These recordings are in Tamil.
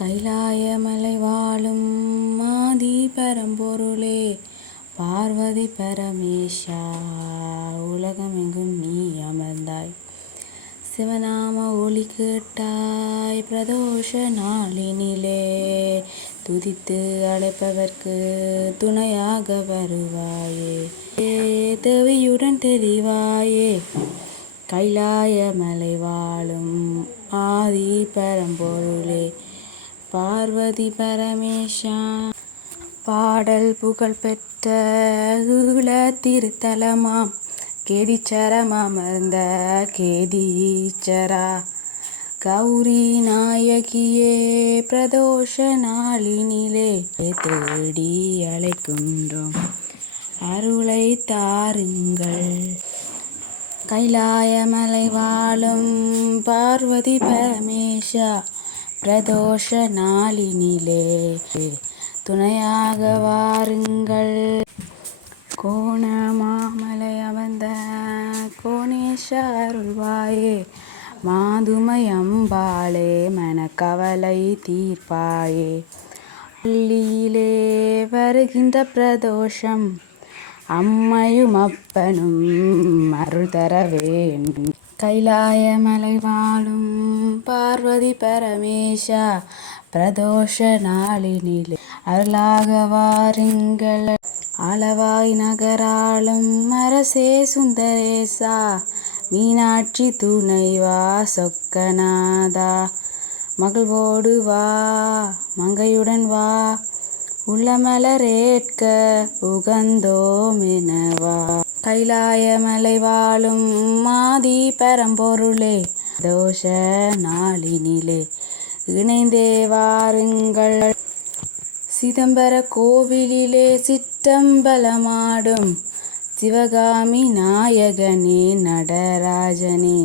கைலாயமலை வாழும் மாதி பரம்பொருளே பார்வதி பரமேஷா உலகமெங்கும் நீ அமர்ந்தாய். சிவநாம ஒளி கேட்டாய் பிரதோஷ நாளினிலே துதித்து அழைப்பவர்க்கு துணையாக வருவாயே. தேவியுடன் தெரிவாயே கைலாயமலை வாழும் ஆதி பரம்பொருளே பார்வதி பரமேஷா. பாடல் புகழ் பெற்ற ஈழ திருத்தலமாம். கேதிச்சரமர்ந்த கேதீச்சரா. கௌரி நாயகியே பிரதோஷ நாளினிலே தேடி அழைக்கின்றோம். அருளை தாருங்கள். கைலாயமலை வாழும் பார்வதி பரமேஷா. பிரதோஷ நாளினிலே துணையாக வாருங்கள். கோண மாமலை அமர்ந்த கோணேஷ அருள்வாயே மாதுமை அம்பாளே மனக்கவலை தீர்ப்பாயே. பள்ளியிலே வருகின்ற பிரதோஷம் அம்மையும் அப்பனும் அருள் தர வேண்டும். கைலாயமலை வாழும் பார்வதி பரமேஷா பிரதோஷ நாளினிலே. அருளாக வாருங்கள் அளவாய் நகராளும் அரசே சுந்தரேசா மீனாட்சி துணைவா சொக்கநாதா மகிழ்வோடு வா மங்கையுடன் வா உள்ளமலரேற்க உகந்தோமெனவா கைலாயமலை வாழும் மாதி பரம்பொருளே தோஷ நாளினிலே இணைந்தே வாருங்கள் சிதம்பர கோவிலிலே சிற்றம்பலமாடும் சிவகாமி நாயகனே நடராஜனே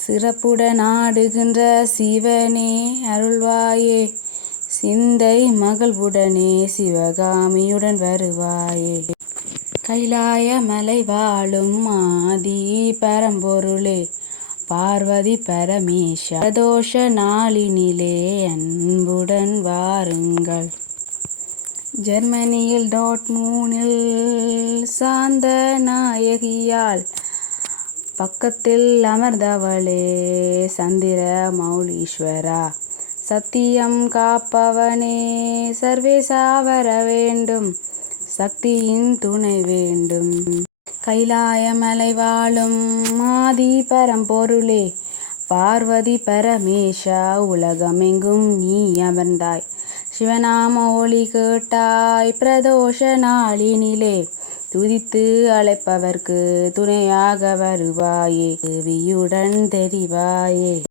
சிறப்புடன் ஆடுகின்ற சிவனே அருள்வாயே. சிந்தை மகள்வுடனே சிவகாமியுடன் வருவாயே. கைலாய மலை வாழும் ஆதி பரம்பொருளே பார்வதி பரமேஷா பிரதோஷ நாளினிலே அன்புடன் வாருங்கள். ஜெர்மனியில் டாட் மூனில் சாந்த நாயகியால் பக்கத்தில் அமர்ந்தவளே சந்திர மௌலீஸ்வரா. சத்தியம் காப்பவனே சர்வேசாவர வேண்டும் சக்தியின் துணை வேண்டும். கைலாயமலை வாழும் மாதி பரம்பொருளே பார்வதி பரமேஷா உலகமெங்கும் நீ அமர்ந்தாய். சிவநாம ஒளி கேட்டாய் பிரதோஷ நாளினிலே துதித்து அழைப்பவர்க்கு துணையாக வருவாயே தேவியுடன் தெரிவாயே.